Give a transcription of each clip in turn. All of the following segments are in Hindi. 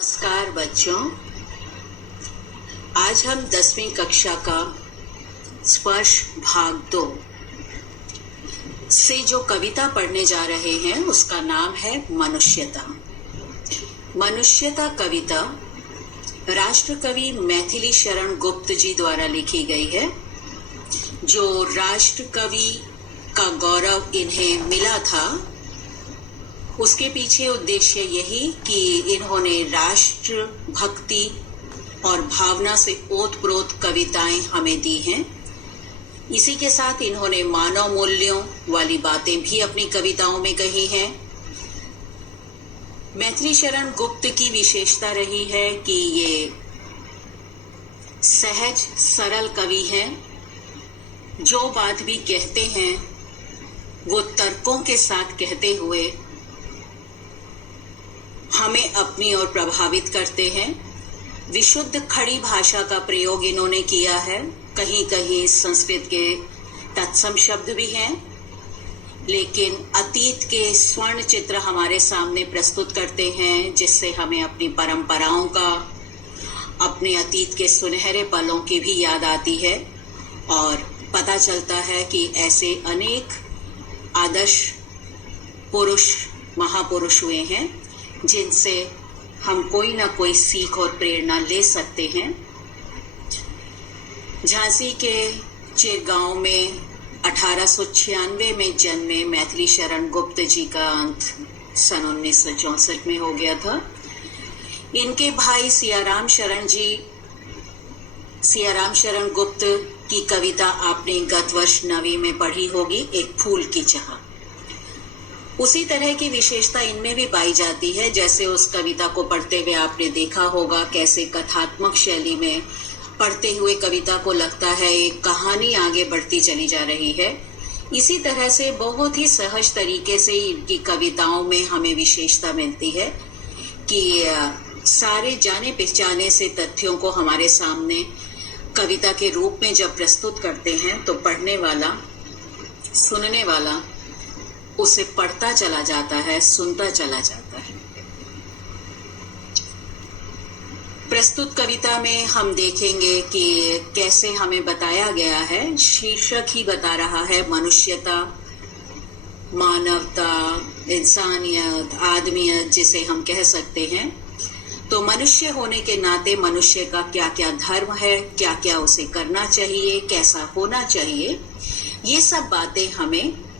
नमस्कार बच्चों, आज हम 10वीं कक्षा का स्पर्श भाग 2 से जो कविता पढ़ने जा रहे हैं उसका नाम है मनुष्यता। मनुष्यता कविता राष्ट्रकवि मैथिली शरण गुप्त जी द्वारा लिखी गई है। जो राष्ट्रकवि का गौरव इन्हें मिला था उसके पीछे उद्देश्य यही कि इन्होंने राष्ट्र भक्ति और भावना से ओतप्रोत कविताएं हमें दी हैं। इसी के साथ इन्होंने मानव मूल्यों वाली बातें भी अपनी कविताओं में कही हैं। मैथिली शरण गुप्त की विशेषता रही है कि ये सहज सरल कवि हैं। जो बात भी कहते हैं वो तर्कों के साथ कहते हुए हमें अपनी ओर प्रभावित करते हैं। विशुद्ध खड़ी भाषा का प्रयोग इन्होंने किया है। कहीं कहीं संस्कृत के तत्सम शब्द भी हैं, लेकिन अतीत के स्वर्ण चित्र हमारे सामने प्रस्तुत करते हैं, जिससे हमें अपनी परंपराओं का, अपने अतीत के सुनहरे पलों की भी याद आती है और पता चलता है कि ऐसे अनेक आदर्श पुरुष, महापुरुष हुए हैं जिनसे हम कोई ना कोई सीख और प्रेरणा ले सकते हैं। झांसी के चिरगांव में 1896 में जन्मे मैथिली शरण गुप्त जी का अंत सन 1964 में हो गया था। इनके भाई सियाराम शरण गुप्त की कविता आपने गत वर्ष 9वीं में पढ़ी होगी, एक फूल की चाह। उसी तरह की विशेषता इनमें भी पाई जाती है। जैसे उस कविता को पढ़ते हुए आपने देखा होगा कैसे कथात्मक शैली में पढ़ते हुए कविता को लगता है एक कहानी आगे बढ़ती चली जा रही है। इसी तरह से बहुत ही सहज तरीके से इनकी कविताओं में हमें विशेषता मिलती है कि सारे जाने पहचाने से तथ्यों को हमारे सामने कविता के रूप में जब प्रस्तुत करते हैं तो पढ़ने वाला, सुनने वाला उसे पढ़ता चला जाता है, सुनता चला जाता है। प्रस्तुत कविता में हम देखेंगे कि कैसे हमें बताया गया है। शीर्षक ही बता रहा है मनुष्यता, मानवता, इंसानियत, आदमियत जिसे हम कह सकते हैं। तो मनुष्य होने के नाते मनुष्य का क्या क्या धर्म है, क्या क्या उसे करना चाहिए, कैसा होना चाहिए, ये सब बातें हमें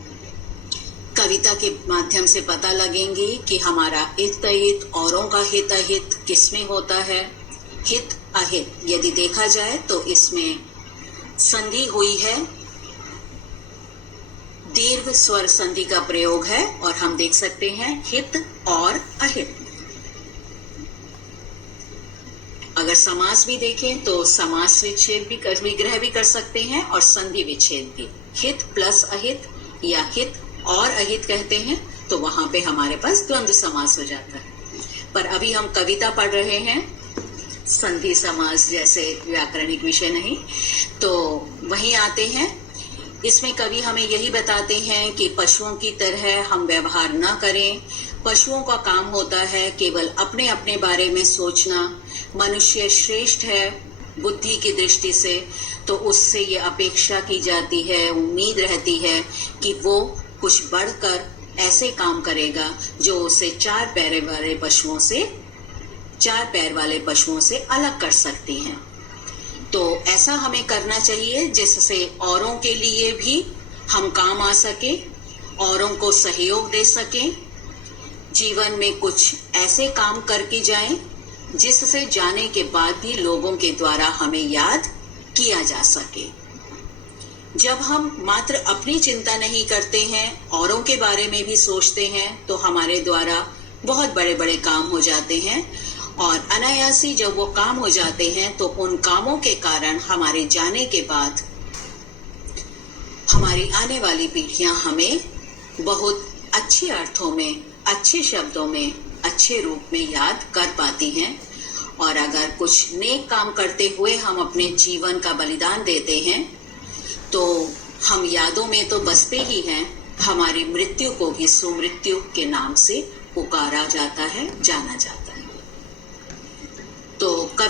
कविता के माध्यम से पता लगेंगी कि हमारा हित अहित, औरों का हित अहित किसमें होता है। हित अहित यदि देखा जाए तो इसमें संधि हुई है, दीर्घ स्वर संधि का प्रयोग है और हम देख सकते हैं हित और अहित। अगर समास भी देखें तो समास विच्छेद भी विग्रह भी कर सकते हैं और संधि विच्छेद भी। हित प्लस अहित या हित और अहित कहते हैं तो वहां पे हमारे पास द्वंद्व समास हो जाता है। पर अभी हम कविता पढ़ रहे हैं, संधि समास जैसे व्याकरणिक विषय नहीं। तो वहीं आते हैं। इसमें कवि हमें यही बताते हैं कि पशुओं की तरह हम व्यवहार न करें। पशुओं का काम होता है केवल अपने अपने बारे में सोचना। मनुष्य श्रेष्ठ है बुद्धि की दृष्टि से, तो उससे ये अपेक्षा की जाती है, उम्मीद रहती है कि वो कुछ बढ़कर ऐसे काम करेगा जो उसे चार पैर वाले पशुओं से अलग कर सकती हैं। तो ऐसा हमें करना चाहिए जिससे औरों के लिए भी हम काम आ सके, औरों को सहयोग दे सकें, जीवन में कुछ ऐसे काम करके जाएं जिससे जाने के बाद भी लोगों के द्वारा हमें याद किया जा सके। जब हम मात्र अपनी चिंता नहीं करते हैं, औरों के बारे में भी सोचते हैं, तो हमारे द्वारा बहुत बड़े बड़े काम हो जाते हैं और अनायासी जब वो काम हो जाते हैं तो उन कामों के कारण हमारे जाने के बाद हमारी आने वाली पीढ़ियां हमें बहुत अच्छे अर्थों में, अच्छे शब्दों में, अच्छे रूप में याद कर पाती हैं। और अगर कुछ नेक काम करते हुए हम अपने जीवन का बलिदान देते हैं तो हम यादों में तो बसते ही हैं, हमारी मृत्यु को भी सुमृत्यु के नाम से पुकारा जाता है, जाना जाता है।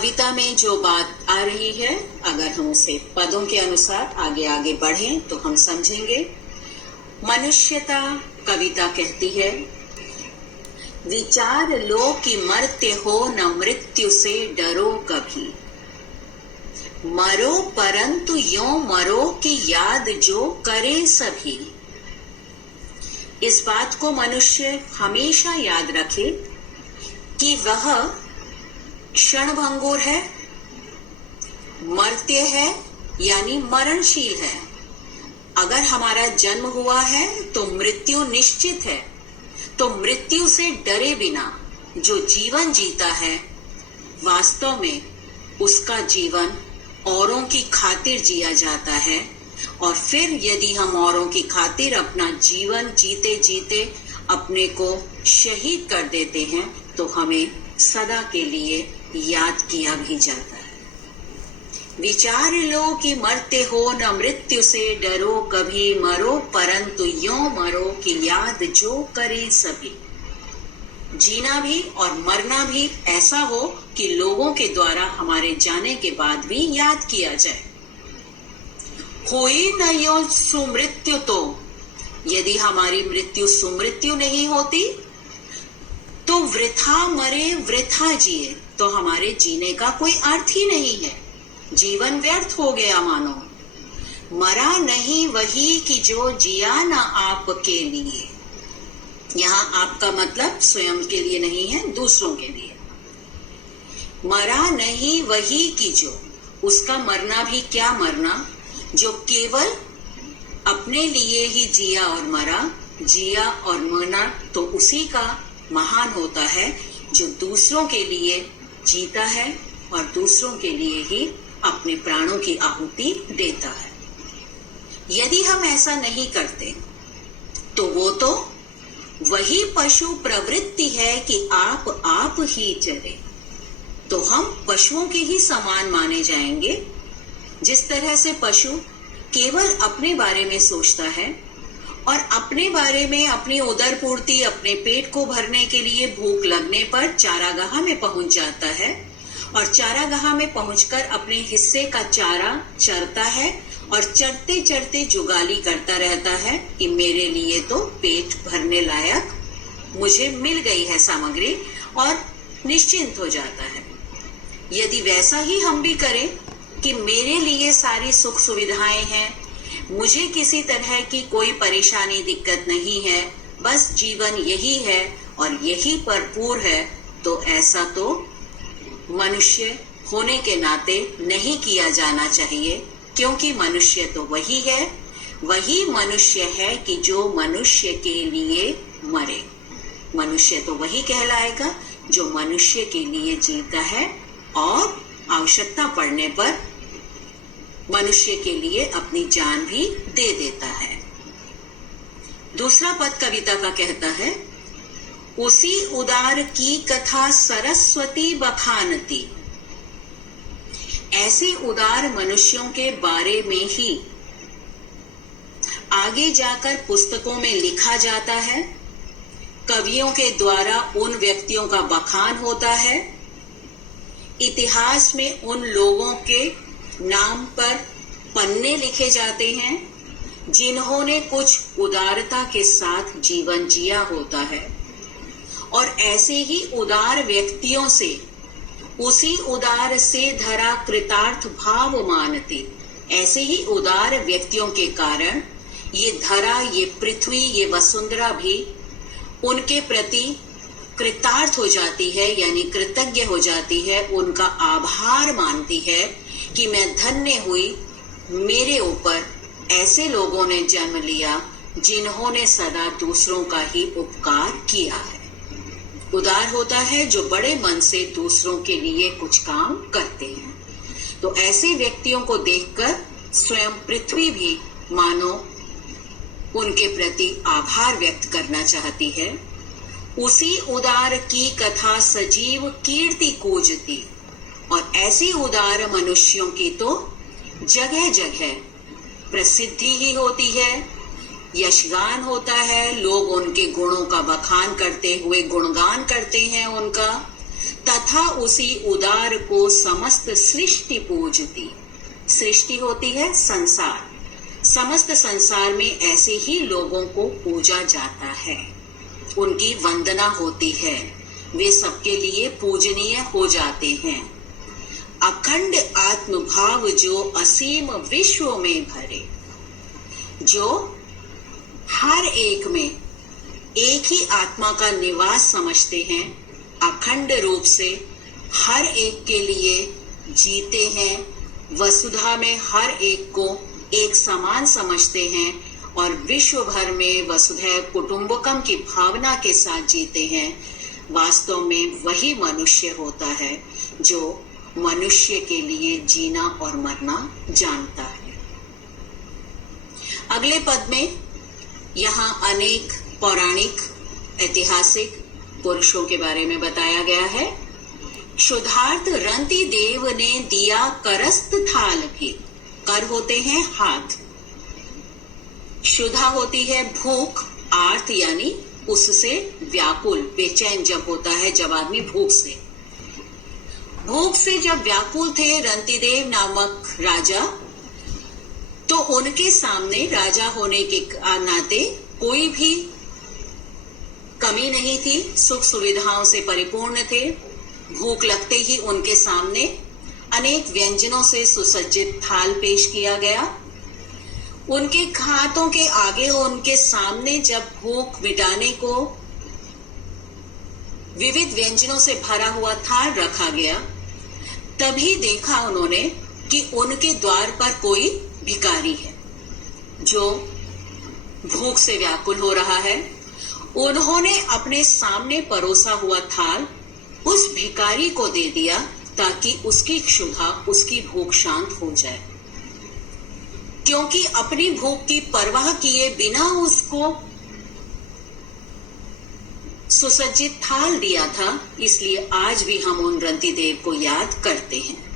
कविता में जो बात आ रही है, अगर हम उसे पदों के अनुसार आगे आगे बढ़ें तो हम समझेंगे। मनुष्यता कविता कहती है, विचार लो कि मरते हो न मृत्यु से डरो कभी, मरो परंतु यों मरो कि याद जो करे सभी। इस बात को मनुष्य हमेशा याद रखे कि वह क्षणभंगुर है, मर्त्य है यानी मरणशील है। अगर हमारा जन्म हुआ है तो मृत्यु निश्चित है। तो मृत्यु से डरे बिना जो जीवन जीता है, वास्तव में उसका जीवन औरों की खातिर जिया जाता है। और फिर यदि हम औरों की खातिर अपना जीवन जीते जीते अपने को शहीद कर देते हैं तो हमें सदा के लिए याद किया भी जाता है। विचार लो कि मरते हो न मृत्यु से डरो कभी, मरो परंतु यों मरो कि याद जो करे सभी। जीना भी और मरना भी ऐसा हो कि लोगों के द्वारा हमारे जाने के बाद भी याद किया जाए। होई न यो सुमृत्यु, तो यदि हमारी मृत्यु सुमृत्यु नहीं होती तो वृथा मरे वृथा जिए, तो हमारे जीने का कोई अर्थ ही नहीं है। जीवन व्यर्थ हो गया मानो। मरा नहीं वही कि जो जिया न आपके लिए। यहाँ आपका मतलब स्वयं के लिए नहीं है, दूसरों के लिए। मरा नहीं वही कि जो, उसका मरना भी क्या मरना, जो केवल अपने लिए ही जिया और मरा। जिया और मरना तो उसी का महान होता है जो दूसरों के लिए जीता है और दूसरों के लिए ही अपने प्राणों की आहुति देता है। यदि हम ऐसा नहीं करते तो वो तो वही पशु प्रवृत्ति है कि आप ही चले। तो हम पशुओं के ही समान माने जाएंगे। जिस तरह से पशु केवल अपने बारे में सोचता है और अपने बारे में, अपनी उदर पूर्ति, अपने पेट को भरने के लिए भूख लगने पर चारागाह में पहुंच जाता है और चारागाह में पहुंचकर अपने हिस्से का चारा चरता है और चरते चरते जुगाली करता रहता है कि मेरे लिए तो पेट भरने लायक मुझे मिल गई है सामग्री, और निश्चिंत हो जाता है। यदि वैसा ही हम भी करें कि मेरे लिए सारी सुख सुविधाएं हैं, मुझे किसी तरह की कोई परेशानी दिक्कत नहीं है, बस जीवन यही है और यही भरपूर है, तो ऐसा तो मनुष्य होने के नाते नहीं किया जाना चाहिए। क्योंकि मनुष्य तो वही है, वही मनुष्य है कि जो मनुष्य के लिए मरे। मनुष्य तो वही कहलाएगा जो मनुष्य के लिए जीता है और आवश्यकता पड़ने पर मनुष्य के लिए अपनी जान भी दे देता है। दूसरा पद कविता का कहता है, उसी उदार की कथा सरस्वती बखानती। ऐसे उदार मनुष्यों के बारे में ही आगे जाकर पुस्तकों में लिखा जाता है। कवियों के द्वारा उन व्यक्तियों का बखान होता है। इतिहास में उन लोगों के नाम पर पन्ने लिखे जाते हैं जिन्होंने कुछ उदारता के साथ जीवन जिया होता है। और ऐसे ही उदार व्यक्तियों से, उसी उदार से धरा कृतार्थ भाव मानते। ऐसे ही उदार व्यक्तियों के कारण ये धरा, ये पृथ्वी, ये वसुंधरा भी उनके प्रति कृतार्थ हो जाती है, यानी कृतज्ञ हो जाती है, उनका आभार मानती है कि मैं धन्य हुई, मेरे ऊपर ऐसे लोगों ने जन्म लिया जिन्होंने सदा दूसरों का ही उपकार किया है। उदार होता है जो बड़े मन से दूसरों के लिए कुछ काम करते हैं। तो ऐसे व्यक्तियों को देखकर स्वयं पृथ्वी भी मानो उनके प्रति आभार व्यक्त करना चाहती है। उसी उदार की कथा सजीव कीर्ति कूजती। और ऐसी उदार मनुष्यों की तो जगह जगह प्रसिद्धि ही होती है, यशगान होता है। लोग उनके गुणों का बखान करते हुए गुणगान करते हैं उनका। तथा उसी उदार को समस्त सृष्टि पूजती। सृष्टि होती है संसार, समस्त संसार में ऐसे ही लोगों को पूजा जाता है, उनकी वंदना होती है, वे सबके लिए पूजनीय हो जाते हैं। अखंड आत्म भाव जो असीम विश्व में भरे, जो हर एक में एक ही आत्मा का निवास समझते हैं, अखंड रूप से हर एक के लिए जीते हैं, वसुधा में हर एक को एक समान समझते हैं और विश्व भर में वसुधैव कुटुंबकम की भावना के साथ जीते हैं। वास्तव में वही मनुष्य होता है जो मनुष्य के लिए जीना और मरना जानता है। अगले पद में यहाँ अनेक पौराणिक ऐतिहासिक पुरुषों के बारे में बताया गया है। शुद्धार्थ रंति देव ने दिया करस्त थाल भी। कर होते हैं हाथ, शुद्धा होती है भूख, आर्त यानी उससे व्याकुल बेचैन जब होता है, जब आदमी भूख से जब व्याकुल थे रंतिदेव नामक राजा, तो उनके सामने राजा होने के नाते कोई भी कमी नहीं थी, सुख सुविधाओं से परिपूर्ण थे। भूख लगते ही उनके सामने अनेक व्यंजनों से सुसज्जित थाल पेश किया गया। उनके हाथों के आगे उनके सामने जब भूख मिटाने को विविध व्यंजनों से भरा हुआ थाल रखा गया, तभी देखा उन्होंने कि उनके द्वार पर कोई भिखारी है जो भूख से व्याकुल हो रहा है। उन्होंने अपने सामने परोसा हुआ थाल उस भिखारी को दे दिया ताकि उसकी क्षुधा, उसकी भूख शांत हो जाए। क्योंकि अपनी भूख की परवाह किए बिना उसको सुसज्जित थाल दिया था, इसलिए आज भी हम उन रंतिदेव को याद करते हैं।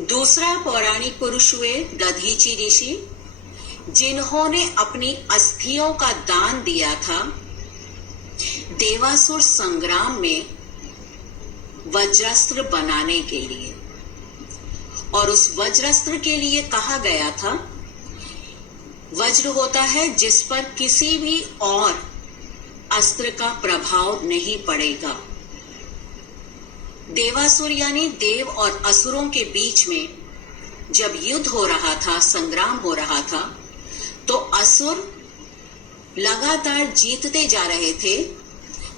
दूसरा पौराणिक पुरुष हुए दधीची ऋषि, जिन्होंने अपनी अस्थियों का दान दिया था देवासुर संग्राम में वज्रास्त्र बनाने के लिए। और उस वज्रास्त्र के लिए कहा गया था, वज्र होता है जिस पर किसी भी और अस्त्र का प्रभाव नहीं पड़ेगा। देवासुर यानी देव और असुरों के बीच में जब युद्ध हो रहा था, संग्राम हो रहा था, तो असुर लगातार जीतते जा रहे थे।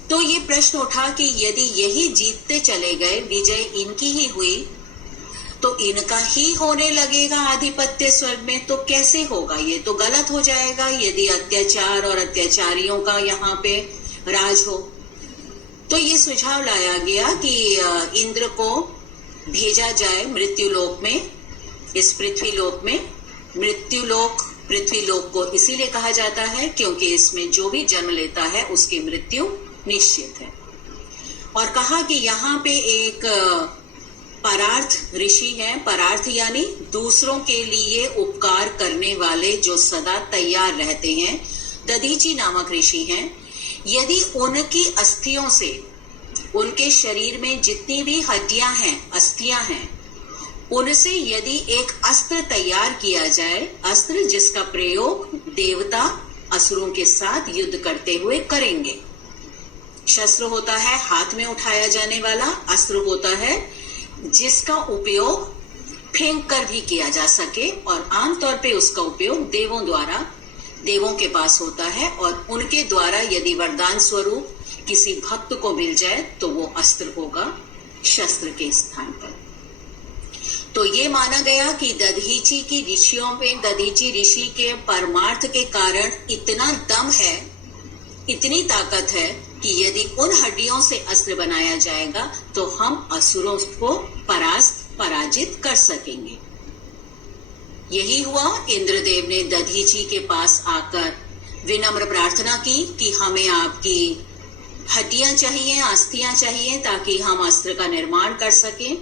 तो ये प्रश्न उठा कि यदि यही जीतते चले गए, विजय इनकी ही हुई, तो इनका ही होने लगेगा आधिपत्य स्वर्ग में, तो कैसे होगा? ये तो गलत हो जाएगा यदि अत्याचार और अत्याचारियों का यहाँ पे राज हो। तो ये सुझाव लाया गया कि इंद्र को भेजा जाए मृत्युलोक में, इस पृथ्वीलोक में। मृत्युलोक पृथ्वीलोक को इसीलिए कहा जाता है क्योंकि इसमें जो भी जन्म लेता है उसकी मृत्यु निश्चित है। और कहा कि यहाँ पे एक परार्थ ऋषि हैं। परार्थ यानी दूसरों के लिए उपकार करने वाले जो सदा तैयार रहते हैं। दधीची नामक ऋषि हैं। यदि उनकी अस्थियों से, उनके शरीर में जितनी भी हड्डियां हैं, अस्थियां हैं, उनसे यदि एक अस्त्र तैयार किया जाए, अस्त्र जिसका प्रयोग देवता असुरों के साथ युद्ध करते हुए करेंगे। शस्त्र होता है हाथ में उठाया जाने वाला, अस्त्र होता है जिसका उपयोग फेंक कर भी किया जा सके, और आमतौर पे उसका उपयोग देवों के पास होता है, और उनके द्वारा यदि वरदान स्वरूप किसी भक्त को मिल जाए तो वो अस्त्र होगा शस्त्र के स्थान पर। तो ये माना गया कि दधीची की ऋषियों में, दधीची ऋषि के परमार्थ के कारण इतना दम है, इतनी ताकत है कि यदि उन हड्डियों से अस्त्र बनाया जाएगा तो हम असुरों को पराजित कर सकेंगे। यही हुआ। इंद्रदेव ने दधीची के पास आकर विनम्र प्रार्थना की कि हमें आपकी हड्डियां चाहिए, अस्थियां चाहिए ताकि हम अस्त्र का निर्माण कर सकें।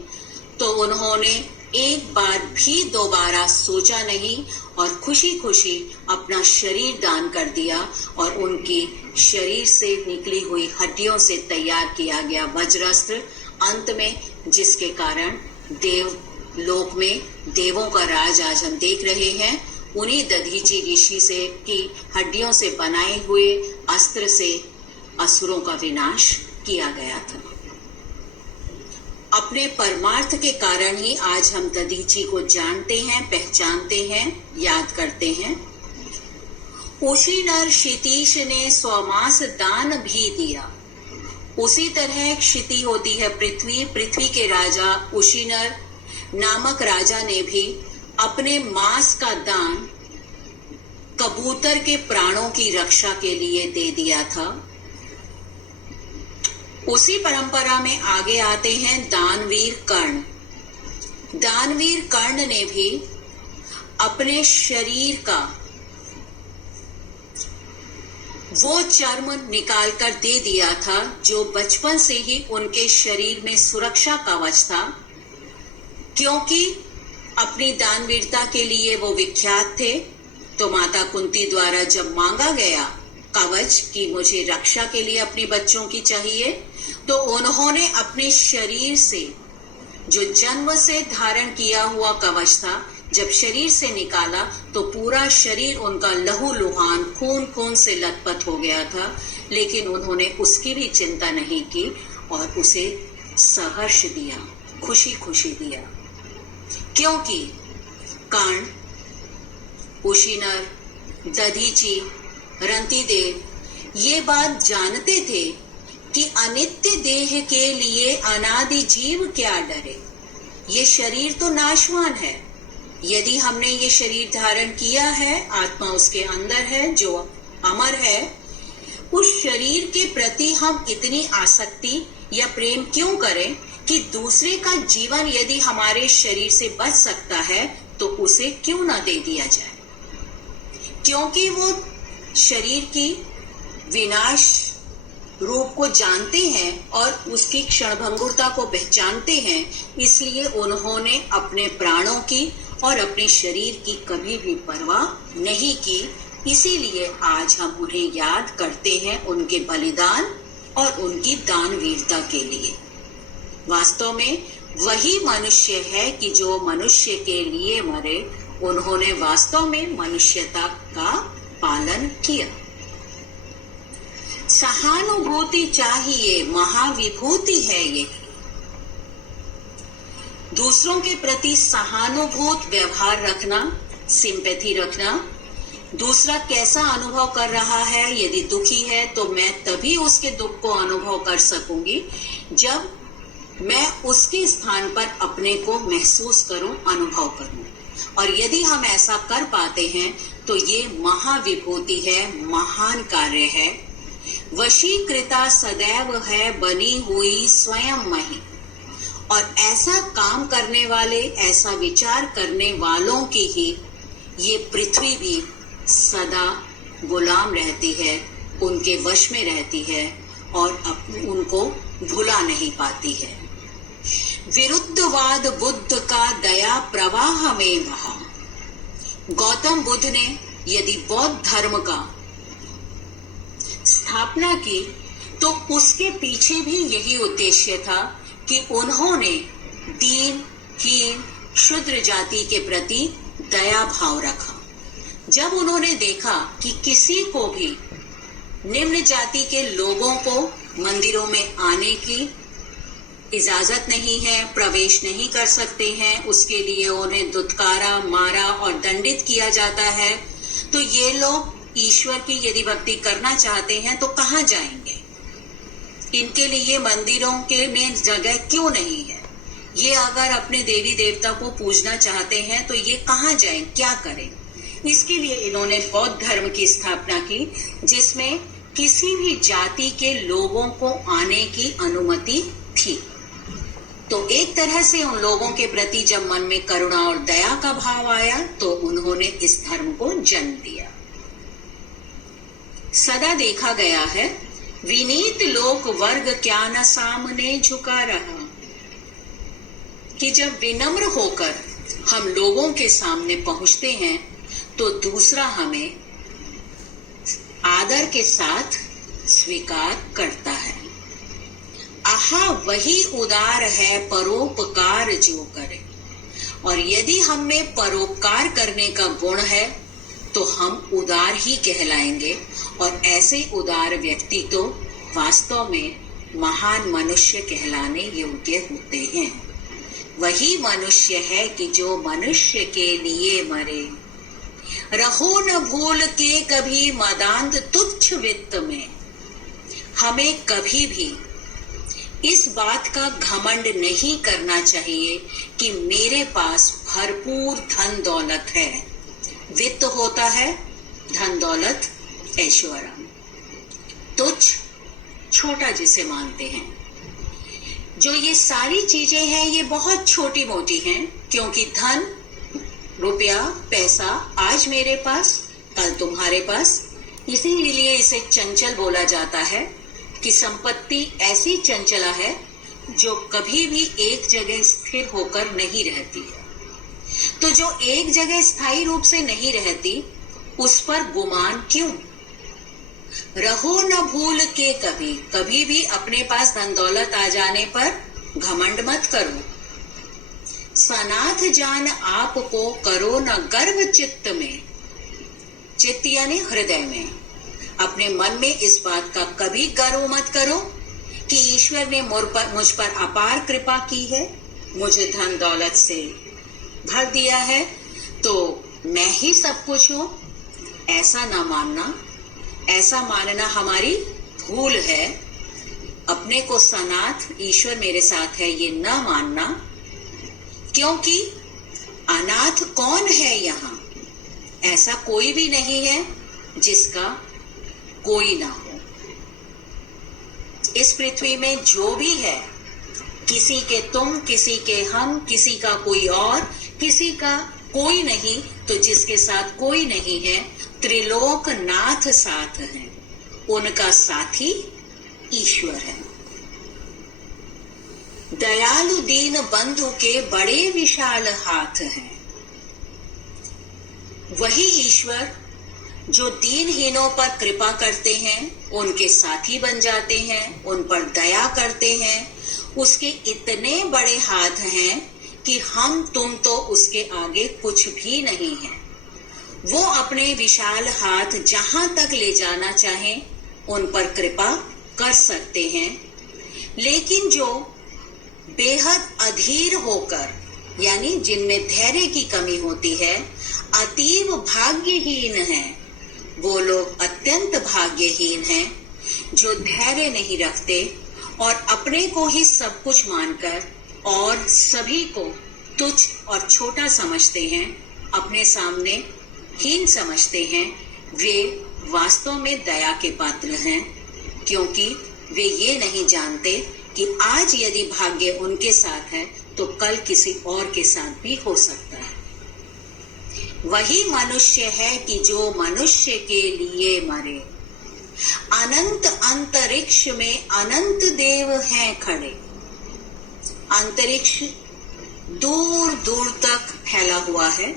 तो उन्होंने एक बार भी दोबारा सोचा नहीं और खुशी खुशी अपना शरीर दान कर दिया और उनकी शरीर से निकली हुई हड्डियों से तैयार किया गया वज्रास्त्र अंत में, जिसके कारण देव लोक में देवों का राज आज हम देख रहे हैं, उन्हीं दधीची ऋषि से की हड्डियों से बनाए हुए अस्त्र से असुरों का विनाश किया गया था। अपने परमार्थ के कारण ही आज हम दधीची को जानते हैं, पहचानते हैं, याद करते हैं। उसी नर क्षितिश ने स्वमास दान भी दिया। उसी तरह क्षिति होती है पृथ्वी, पृथ्वी के राजा उशीनर नामक राजा ने भी अपने मांस का दान कबूतर के प्राणों की रक्षा के लिए दे दिया था। उसी परंपरा में आगे आते हैं दानवीर कर्ण। दानवीर कर्ण ने भी अपने शरीर का वो चर्म निकालकर दे दिया था जो बचपन से ही उनके शरीर में सुरक्षा कवच था, क्योंकि अपनी दानवीरता के लिए वो विख्यात थे। तो माता कुंती द्वारा जब मांगा गया कवच कि मुझे रक्षा के लिए अपने बच्चों की चाहिए, तो उन्होंने अपने शरीर से जो जन्म से धारण किया हुआ कवच था, जब शरीर से निकाला तो पूरा शरीर उनका लहू लुहान खून खून से लथपथ हो गया था, लेकिन उन्होंने उसकी भी चिंता नहीं की और उसे सहर्ष दिया, खुशी खुशी दिया, क्योंकि कर्ण, उशीनर, दधीची, रंतिदेव ये बात जानते थे कि अनित्य देह के लिए अनादि जीव क्या डरे। ये शरीर तो नाशवान है, यदि हमने ये शरीर धारण किया है, आत्मा उसके अंदर है जो अमर है, उस शरीर के प्रति हम इतनी आसक्ति या प्रेम क्यों करें कि दूसरे का जीवन यदि हमारे शरीर से बच सकता है तो उसे क्यों ना दे दिया जाए। क्योंकि वो शरीर की विनाश रूप को जानते हैं और उसकी क्षणभंगुरता को पहचानते हैं, इसलिए उन्होंने अपने प्राणों की और अपने शरीर की कभी भी परवाह नहीं की। इसीलिए आज हम उन्हें याद करते हैं उनके बलिदान और उनकी दानवीरता के लिए। वास्तव में वही मनुष्य है कि जो मनुष्य के लिए मरे, उन्होंने वास्तव में मनुष्यता का पालन किया। सहानुभूति चाहिए, महाविभूति है ये। दूसरों के प्रति सहानुभूत व्यवहार रखना, सिंपैथी रखना। दूसरा कैसा अनुभव कर रहा है, यदि दुखी है तो मैं तभी उसके दुख को अनुभव कर सकूंगी जब मैं उसके स्थान पर अपने को महसूस करूं, अनुभव करूं। और यदि हम ऐसा कर पाते हैं तो ये महाविभूति है, महान कार्य है। वशीकृता सदैव है बनी हुई स्वयं मही। और ऐसा काम करने वाले, ऐसा विचार करने वालों की ही ये पृथ्वी भी सदा गुलाम रहती है, उनके वश में रहती है और उनको भुला नहीं पाती है। विरुद्धवाद बुद्ध का दया प्रवाह में बहा। गौतम बुद्ध ने यदि बौद्ध धर्म का स्थापना की तो उसके पीछे भी यही उद्देश्य था कि उन्होंने दीन, हीन, क्षुद्र जाति के प्रति दया भाव रखा। जब उन्होंने देखा कि किसी को भी निम्न जाति के लोगों को मंदिरों में आने की इजाजत नहीं है, प्रवेश नहीं कर सकते हैं, उसके लिए उन्हें दुत्कारा, मारा और दंडित किया जाता है, तो ये लोग ईश्वर की यदि भक्ति करना चाहते हैं तो कहाँ जाएंगे? इनके लिए मंदिरों के में जगह क्यों नहीं है? ये अगर अपने देवी देवता को पूजना चाहते हैं तो ये कहाँ जाएं, क्या करें? इसके लिए इन्होंने बौद्ध धर्म की स्थापना की, जिसमें किसी भी जाति के लोगों को आने की अनुमति थी। तो एक तरह से उन लोगों के प्रति जब मन में करुणा और दया का भाव आया तो उन्होंने इस धर्म को जन्म दिया। सदा देखा गया है, विनीत लोक वर्ग क्या न सामने झुका रहा। कि जब विनम्र होकर हम लोगों के सामने पहुंचते हैं तो दूसरा हमें आदर के साथ स्वीकार करता है। आहा वही उदार है परोपकार जो करे। और यदि हम में परोपकार करने का गुण है तो हम उदार ही कहलाएंगे, और ऐसे उदार व्यक्ति तो वास्तव में महान मनुष्य कहलाने योग्य होते हैं। वही मनुष्य है कि जो मनुष्य के लिए मरे। रहो न भूल के कभी मदांध तुच्छ वित्त में। हमें कभी भी इस बात का घमंड नहीं करना चाहिए कि मेरे पास भरपूर धन दौलत है। वित्त होता है धन दौलत, ऐश्वर्य। तुच्छ छोटा जिसे मानते हैं। जो ये सारी चीजें हैं ये बहुत छोटी मोटी हैं, क्योंकि धन, रुपया, पैसा आज मेरे पास कल तुम्हारे पास, इसीलिए इसे चंचल बोला जाता है कि संपत्ति ऐसी चंचला है जो कभी भी एक जगह स्थिर होकर नहीं रहती है। तो जो एक जगह स्थायी रूप से नहीं रहती उस पर गुमान क्यों। रहो न भूल के कभी, कभी भी अपने पास धन दौलत आ जाने पर घमंड मत करो। सनाथ जान आपको करो न गर्व चित्त में। चित्त यानी हृदय में। अपने मन में इस बात का कभी गर्व मत करो कि ईश्वर ने मुझ पर अपार कृपा की है, मुझे धन दौलत से भर दिया है तो मैं ही सब कुछ हूं। ऐसा ना मानना। ऐसा मानना हमारी भूल है। अपने को सनाथ ईश्वर मेरे साथ है ये न मानना, क्योंकि अनाथ कौन है यहाँ। ऐसा कोई भी नहीं है जिसका कोई ना हो। इस पृथ्वी में जो भी है, किसी के तुम, किसी के हम, किसी का कोई और, किसी का कोई नहीं, तो जिसके साथ कोई नहीं है त्रिलोक नाथ साथ है, उनका साथी ईश्वर है। दयालु दीन बंधु के बड़े विशाल हाथ हैं। वही ईश्वर जो दीनहीनों पर कृपा करते हैं, उनके साथी बन जाते हैं, उन पर दया करते हैं, उसके इतने बड़े हाथ हैं कि हम तुम तो उसके आगे कुछ भी नहीं है। वो अपने विशाल हाथ जहां तक ले जाना चाहें उन पर कृपा कर सकते हैं। लेकिन जो बेहद अधीर होकर, यानी जिनमें धैर्य की कमी होती है, अतीव भाग्यहीन हैं, वो लोग अत्यंत भाग्यहीन हैं जो धैर्य नहीं रखते और अपने को ही सब कुछ मानकर और सभी को तुच्छ और छोटा समझते हैं, अपने सामने हीन समझते हैं। वे वास्तव में दया के पात्र हैं, क्योंकि वे ये नहीं जानते कि आज यदि भाग्य उनके साथ है तो कल किसी और के साथ भी हो सकता है। वही मनुष्य है कि जो मनुष्य के लिए मरे। अनंत अंतरिक्ष में अनंत देव हैं खड़े। अंतरिक्ष दूर दूर तक फैला हुआ है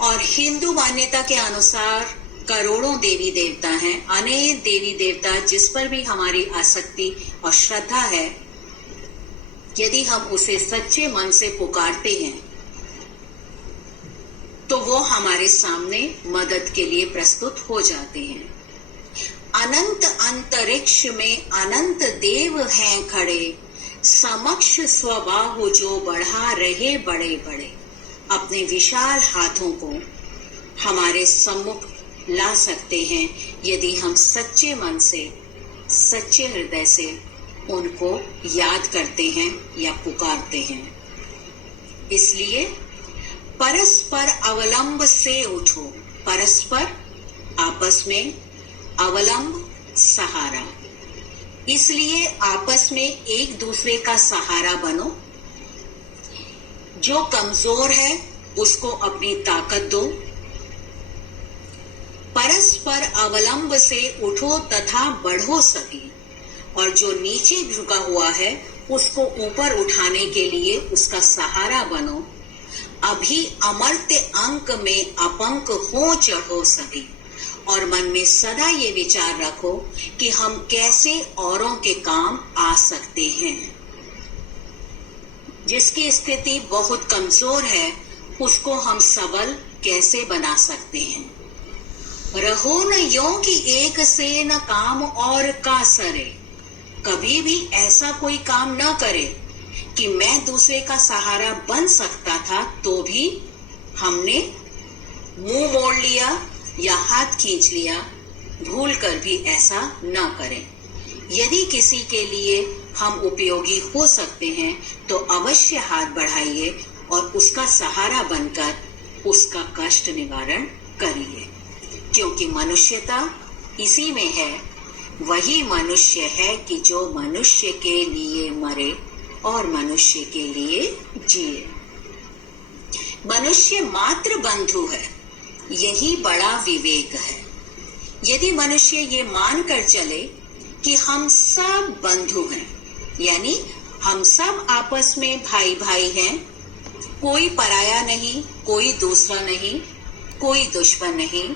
और हिंदू मान्यता के अनुसार करोड़ों देवी देवता हैं। अनेक देवी देवता जिस पर भी हमारी आसक्ति और श्रद्धा है, यदि हम उसे सच्चे मन से पुकारते हैं तो वो हमारे सामने मदद के लिए प्रस्तुत हो जाते हैं। अनंत अंतरिक्ष में अनंत देव हैं खड़े, समक्ष स्वबाहु जो बढ़ा रहे बड़े बड़े। अपने विशाल हाथों को हमारे सम्मुख ला सकते हैं यदि हम सच्चे मन से, सच्चे हृदय से उनको याद करते हैं या पुकारते हैं। इसलिए परस्पर अवलंब से उठो। परस्पर आपस में, अवलंब सहारा। इसलिए आपस में एक दूसरे का सहारा बनो। जो कमजोर है उसको अपनी ताकत दो। परस्पर अवलंब से उठो तथा बढ़ो सभी, और जो नीचे झुका हुआ है उसको ऊपर उठाने के लिए उसका सहारा बनो। अभी अमर्त्य अंक में अपंक हो चढ़ो सभी। और मन में सदा ये विचार रखो कि हम कैसे औरों के काम आ सकते हैं। जिसकी स्थिति बहुत कमजोर है उसको हम सबल कैसे बना सकते हैं। रहो न यों कि एक से न काम और का सरे। कभी भी ऐसा कोई काम न करे कि मैं दूसरे का सहारा बन सकता था तो भी हमने मुंह मोड़ लिया या हाथ खींच लिया। भूल कर भी ऐसा न करें। यदि किसी के लिए हम उपयोगी हो सकते हैं तो अवश्य हाथ बढ़ाइए और उसका सहारा बनकर उसका कष्ट निवारण करिए। क्योंकि मनुष्यता इसी में है। वही मनुष्य है कि जो मनुष्य के लिए मरे और मनुष्य के लिए जिए। मनुष्य मात्र बंधु है, यही बड़ा विवेक है। यदि मनुष्य ये मानकर चले कि हम सब बंधु हैं, यानी हम सब आपस में भाई भाई हैं, कोई पराया नहीं, कोई दूसरा नहीं, कोई दुश्मन नहीं।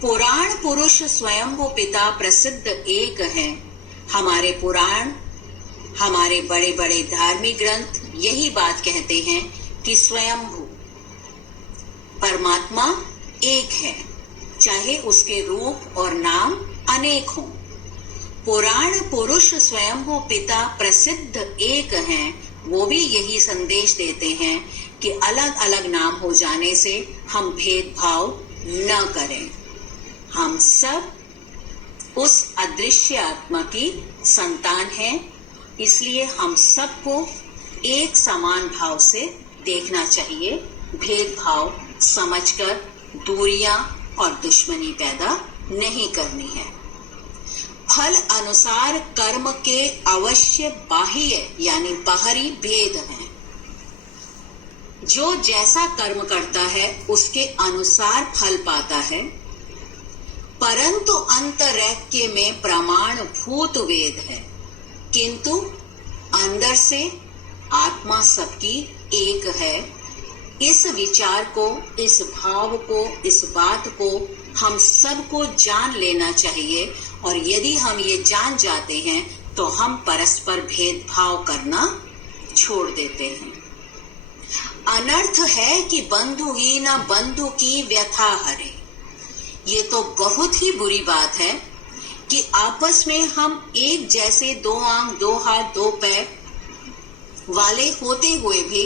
पुराण पुरुष स्वयंभू पिता प्रसिद्ध एक हैं। हमारे पुराण, हमारे बड़े बड़े धार्मिक ग्रंथ यही बात कहते हैं कि स्वयंभू परमात्मा एक है, चाहे उसके रूप और नाम अनेक हों। पुराण पुरुष स्वयंभू पिता प्रसिद्ध एक हैं, वो भी यही संदेश देते हैं कि अलग अलग नाम हो जाने से हम भेदभाव न करें। हम सब उस अदृश्य आत्मा की संतान हैं, इसलिए हम सबको एक समान भाव से देखना चाहिए। भेदभाव समझकर दूरियां और दुश्मनी पैदा नहीं करनी है। फल अनुसार कर्म के अवश्य बाह्य यानी बाहरी भेद हैं। जो जैसा कर्म करता है उसके अनुसार फल पाता है, परंतु अंतरैक्य में प्रमाण भूत वेद है। किंतु अंदर से आत्मा सबकी एक है। इस विचार को, इस भाव को, इस बात को हम सबको जान लेना चाहिए। और यदि हम ये जान जाते हैं तो हम परस्पर भेदभाव करना छोड़ देते हैं। अनर्थ है कि बंधु ही न बंधु की व्यथा हरे। ये तो बहुत ही बुरी बात है कि आपस में हम एक जैसे दो आंख, दो हाथ, दो पैर वाले होते हुए भी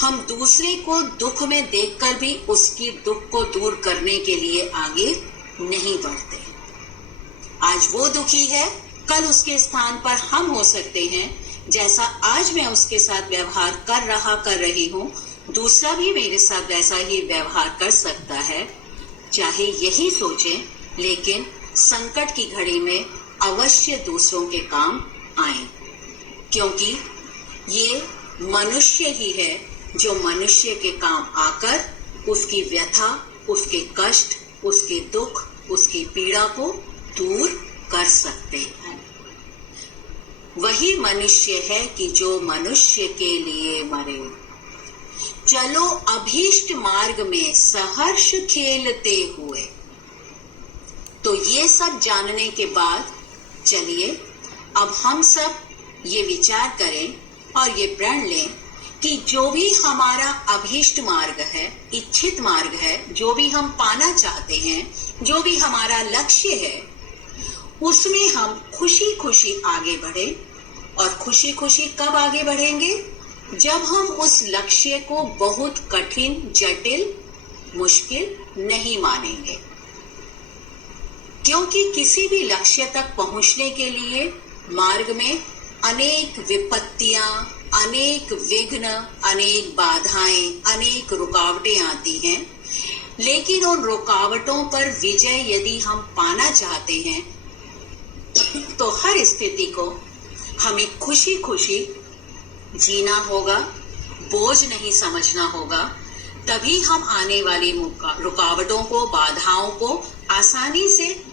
हम दूसरे को दुख में देखकर भी उसकी दुख को दूर करने के लिए आगे नहीं बढ़ते। आज वो दुखी है, कल उसके स्थान पर हम हो सकते हैं। जैसा आज मैं उसके साथ व्यवहार कर रही हूँ, दूसरा भी मेरे साथ वैसा ही व्यवहार कर सकता है। चाहे यही सोचें, लेकिन संकट की घड़ी में अवश्य दूसरों के काम आए। क्योंकि ये मनुष्य ही है जो मनुष्य के काम आकर उसकी व्यथा, उसके कष्ट, उसके दुख, उसकी पीड़ा को दूर कर सकते हैं। वही मनुष्य है कि जो मनुष्य के लिए मरे। चलो अभीष्ट मार्ग में सहर्ष खेलते हुए। तो ये सब जानने के बाद चलिए अब हम सब ये विचार करें और ये प्रण लें कि जो भी हमारा अभीष्ट मार्ग है, इच्छित मार्ग है, जो भी हम पाना चाहते हैं, जो भी हमारा लक्ष्य है, उसमें हम खुशी खुशी आगे बढ़े। और खुशी खुशी कब आगे बढ़ेंगे? जब हम उस लक्ष्य को बहुत कठिन, जटिल, मुश्किल नहीं मानेंगे। क्योंकि किसी भी लक्ष्य तक पहुंचने के लिए मार्ग में अनेक विपत्तियां, अनेक विघ्न, अनेक बाधाएं, अनेक रुकावटें आती हैं। लेकिन उन रुकावटों पर विजय यदि हम पाना चाहते हैं तो हर स्थिति को हमें खुशी खुशी जीना होगा, बोझ नहीं समझना होगा। तभी हम आने वाली रुकावटों को, बाधाओं को आसानी से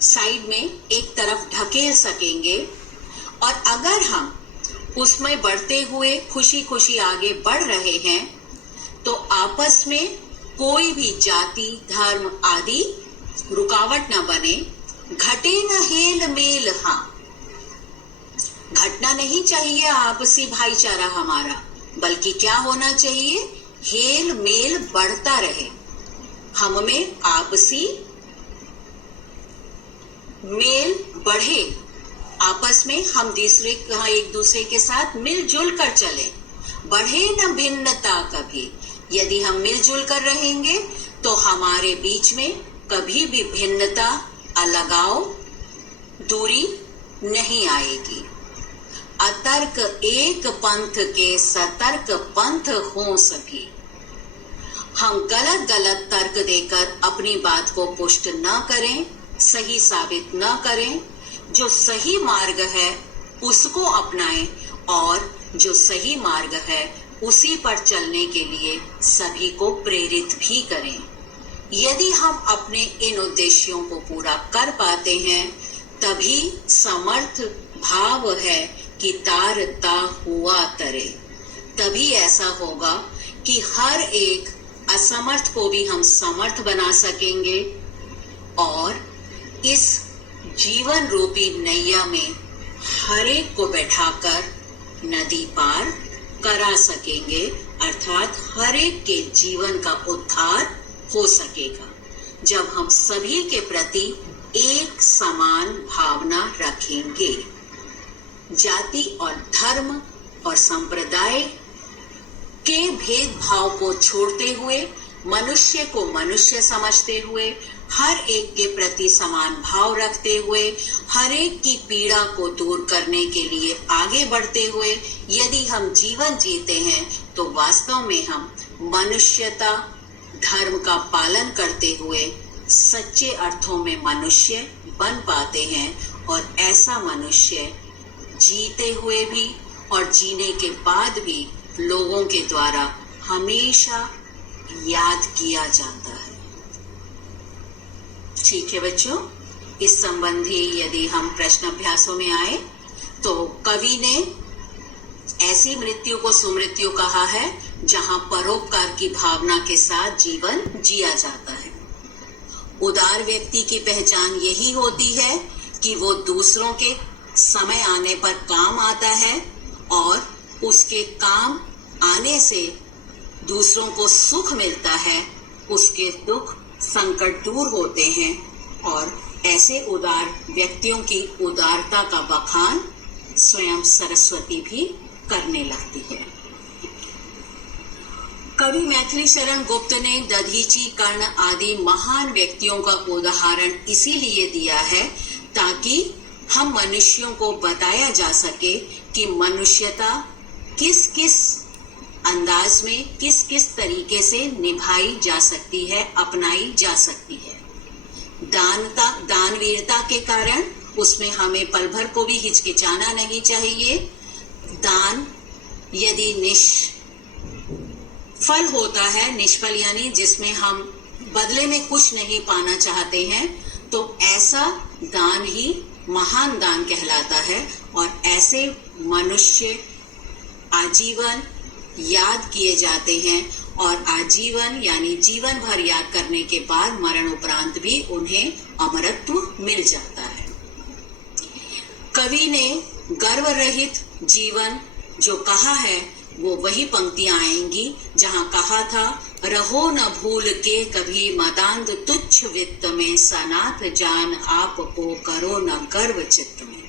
साइड में एक तरफ ढकेल सकेंगे। और अगर हम उसमें बढ़ते हुए खुशी खुशी आगे बढ़ रहे हैं, तो आपस में कोई भी जाति धर्म आदि रुकावट न बने। घटे न हेल मेल, हाँ घटना नहीं चाहिए आपसी भाईचारा हमारा, बल्कि क्या होना चाहिए, हेल मेल बढ़ता रहे, हम में आपसी मेल बढ़े, आपस में हम एक दूसरे के साथ मिलजुल कर चले, बढ़े न भिन्नता कभी। यदि हम मिलजुल कर रहेंगे तो हमारे बीच में कभी भी भिन्नता, अलगाव, दूरी नहीं आएगी। अतर्क एक पंथ के सतर्क पंथ हो सभी। हम गलत गलत तर्क देकर अपनी बात को पुष्ट न करें, सही साबित न करें। जो सही मार्ग है उसको अपनाएं और जो सही मार्ग है उसी पर चलने के लिए सभी को प्रेरित भी करें। यदि हम अपने इन उद्देश्यों को पूरा कर पाते हैं, तभी समर्थ भाव है कि तारता हुआ तरे। तभी ऐसा होगा कि हर एक असमर्थ को भी हम समर्थ बना सकेंगे और इस जीवन रूपी नैया में हर एक को बैठाकर नदी पार करा सकेंगे, अर्थात हर एक के जीवन का उद्धार हो सकेगा जब हम सभी के प्रति एक समान भावना रखेंगे। जाति और धर्म और संप्रदाय के भेदभाव को छोड़ते हुए, मनुष्य को मनुष्य समझते हुए, हर एक के प्रति समान भाव रखते हुए, हर एक की पीड़ा को दूर करने के लिए आगे बढ़ते हुए यदि हम जीवन जीते हैं, तो वास्तव में हम मनुष्यता धर्म का पालन करते हुए सच्चे अर्थों में मनुष्य बन पाते हैं। और ऐसा मनुष्य जीते हुए भी और जीने के बाद भी लोगों के द्वारा हमेशा याद किया जाता है। ठीक है बच्चों, इस संबंधी यदि हम प्रश्न अभ्यासों में आए तो कवि ने ऐसी मृत्यु को सुमृत्यु कहा है जहां परोपकार की भावना के साथ जीवन जिया जाता है। उदार व्यक्ति की पहचान यही होती है कि वो दूसरों के समय आने पर काम आता है और उसके काम आने से दूसरों को सुख मिलता है, उसके दुख संकट दूर होते हैं और ऐसे उदार व्यक्तियों की उदारता का बखान स्वयं सरस्वती भी करने लगती है। कवि मैथिली शरण गुप्त ने दधीची, कर्ण आदि महान व्यक्तियों का उदाहरण इसीलिए दिया है ताकि हम मनुष्यों को बताया जा सके कि मनुष्यता किस किस अंदाज में, किस किस तरीके से निभाई जा सकती है, अपनाई जा सकती है। दानवीरता के कारण उसमें हमें पल भर को भी हिचकिचाना नहीं चाहिए। दान यदि निष्फल होता है, निष्फल यानी जिसमें हम बदले में कुछ नहीं पाना चाहते हैं, तो ऐसा दान ही महान दान कहलाता है। और ऐसे मनुष्य आजीवन याद किए जाते हैं और आजीवन यानी जीवन भर याद करने के बाद मरण उपरांत भी उन्हें अमरत्व मिल जाता है। कवि ने गर्व रहित जीवन जो कहा है वो वही पंक्तियां आएंगी जहां कहा था, रहो न भूल के कभी मदांध तुच्छ वित्त में, सनाथ जान आप को करो न गर्व चित्त में।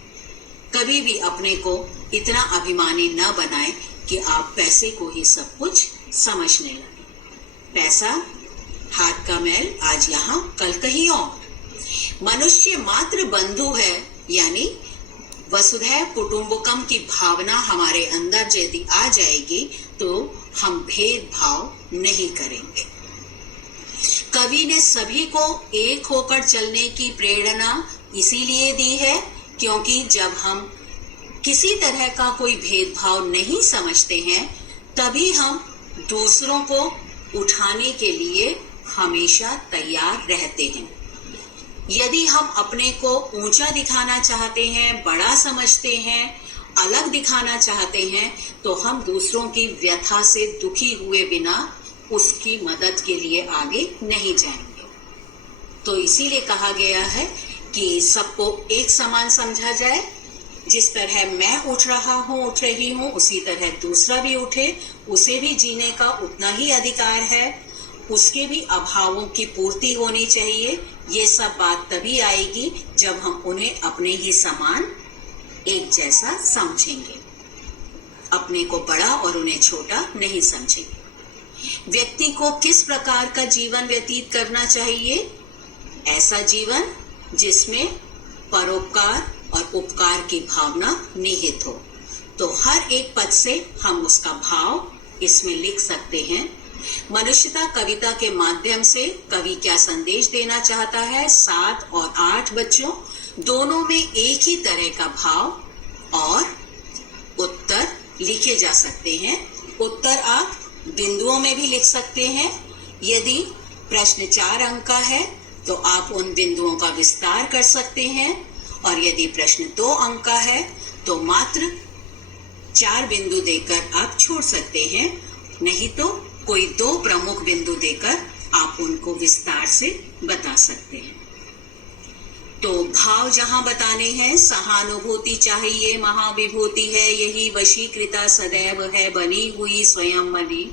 कभी भी अपने को इतना अभिमानी न बनाए कि आप पैसे को ही सब कुछ समझने लगे। पैसा हाथ का मैल, आज यहाँ कल कहीं और। मनुष्य मात्र बंधु है, यानी वसुधैव कुटुंबकम की भावना हमारे अंदर यदि आ जाएगी तो हम भेदभाव नहीं करेंगे। कवि ने सभी को एक होकर चलने की प्रेरणा इसीलिए दी है क्योंकि जब हम किसी तरह का कोई भेदभाव नहीं समझते हैं, तभी हम दूसरों को उठाने के लिए हमेशा तैयार रहते हैं। यदि हम अपने को ऊंचा दिखाना चाहते हैं, बड़ा समझते हैं, अलग दिखाना चाहते हैं तो हम दूसरों की व्यथा से दुखी हुए बिना उसकी मदद के लिए आगे नहीं जाएंगे। तो इसीलिए कहा गया है कि सबको एक समान समझा जाए। जिस तरह मैं उठ रहा हूँ, उठ रही हूँ, उसी तरह दूसरा भी उठे, उसे भी जीने का उतना ही अधिकार है, उसके भी अभावों की पूर्ति होनी चाहिए। ये सब बात तभी आएगी जब हम उन्हें अपने ही समान एक जैसा समझेंगे, अपने को बड़ा और उन्हें छोटा नहीं समझेंगे। व्यक्ति को किस प्रकार का जीवन व्यतीत करना चाहिए? ऐसा जीवन जिसमें परोपकार और उपकार की भावना निहित हो। तो हर एक पद से हम उसका भाव इसमें लिख सकते हैं। मनुष्यता कविता के माध्यम से कवि क्या संदेश देना चाहता है? 7 और 8 बच्चों दोनों में एक ही तरह का भाव और उत्तर लिखे जा सकते हैं। उत्तर आप बिंदुओं में भी लिख सकते हैं। यदि प्रश्न 4 अंक का है तो आप उन बिंदुओं का विस्तार कर सकते हैं, और यदि प्रश्न 2 अंक का है तो मात्र 4 बिंदु देकर आप छोड़ सकते हैं, नहीं तो कोई 2 प्रमुख बिंदु देकर आप उनको विस्तार से बता सकते हैं। तो भाव जहां बताने हैं, सहानुभूति चाहिए महाविभूति है, यही वशीकृता सदैव है बनी हुई स्वयं मनी,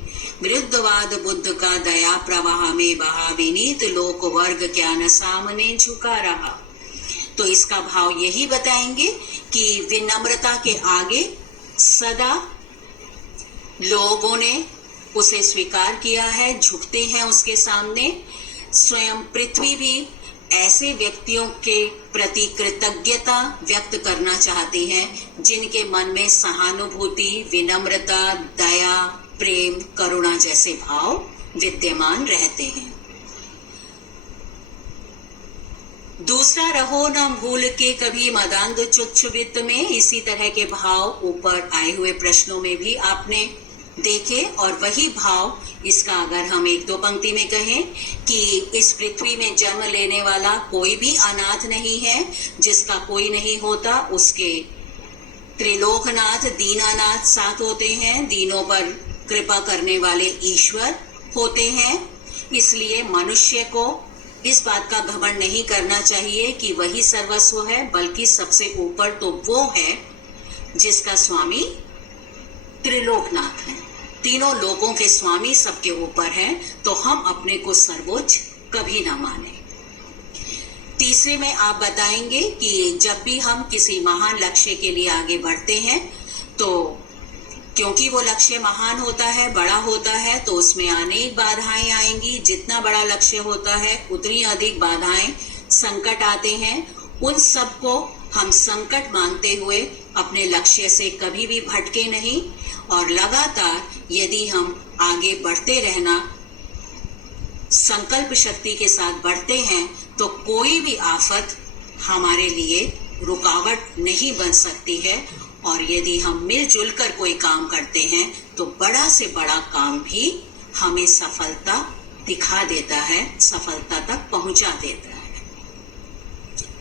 वृद्धवाद बुद्ध का दया प्रवाह में बहा, विनीत लोक वर्ग क्या न सामने झुका रहा। तो इसका भाव यही बताएंगे कि विनम्रता के आगे सदा लोगों ने उसे स्वीकार किया है, झुकते हैं उसके सामने। स्वयं पृथ्वी भी ऐसे व्यक्तियों के प्रति कृतज्ञता व्यक्त करना चाहती हैं जिनके मन में सहानुभूति, विनम्रता, दया, प्रेम, करुणा जैसे भाव विद्यमान रहते हैं। दूसरा, रहो न भूल के कभी मदांध तुच्छ वित्त में। इसी तरह के भाव ऊपर आए हुए प्रश्नों में भी आपने देखे, और वही भाव इसका अगर हम 1-2 पंक्ति में कहें कि इस पृथ्वी में जन्म लेने वाला कोई भी अनाथ नहीं है, जिसका कोई नहीं होता उसके त्रिलोकनाथ दीनानाथ साथ होते हैं, दीनों पर कृपा करने वाले ईश्वर होते हैं। इसलिए मनुष्य को इस बात का घमंड नहीं करना चाहिए कि वही सर्वस्व है, बल्कि सबसे ऊपर तो वो है जिसका स्वामी त्रिलोकनाथ है, तीनों लोगों के स्वामी सबके ऊपर हैं। तो हम अपने को सर्वोच्च कभी ना माने। तीसरे में आप बताएंगे कि जब भी हम किसी महान लक्ष्य के लिए आगे बढ़ते हैं तो क्योंकि वो लक्ष्य महान होता है, बड़ा होता है, तो उसमें अनेक बाधाएं आएंगी। जितना बड़ा लक्ष्य होता है उतनी अधिक बाधाएं, संकट आते हैं। उन सबको हम संकट मानते हुए अपने लक्ष्य से कभी भी भटके नहीं, और लगातार यदि हम आगे बढ़ते रहना संकल्प शक्ति के साथ बढ़ते हैं तो कोई भी आफत हमारे लिए रुकावट नहीं बन सकती है। और यदि हम मिलजुल कर कोई काम करते हैं तो बड़ा से बड़ा काम भी हमें सफलता दिखा देता है, सफलता तक पहुंचा देता है।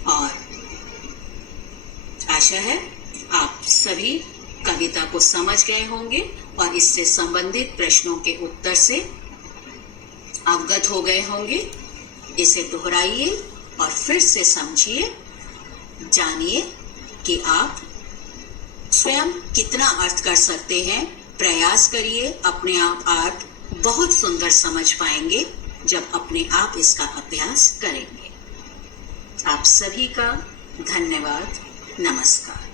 और आशा है आप सभी कविता को समझ गए होंगे और इससे संबंधित प्रश्नों के उत्तर से अवगत हो गए होंगे। इसे दोहराइए और फिर से समझिए, जानिए कि आप स्वयं कितना अर्थ कर सकते हैं। प्रयास करिए, अपने आप बहुत सुंदर समझ पाएंगे जब अपने आप इसका अभ्यास करेंगे। आप सभी का धन्यवाद। नमस्कार।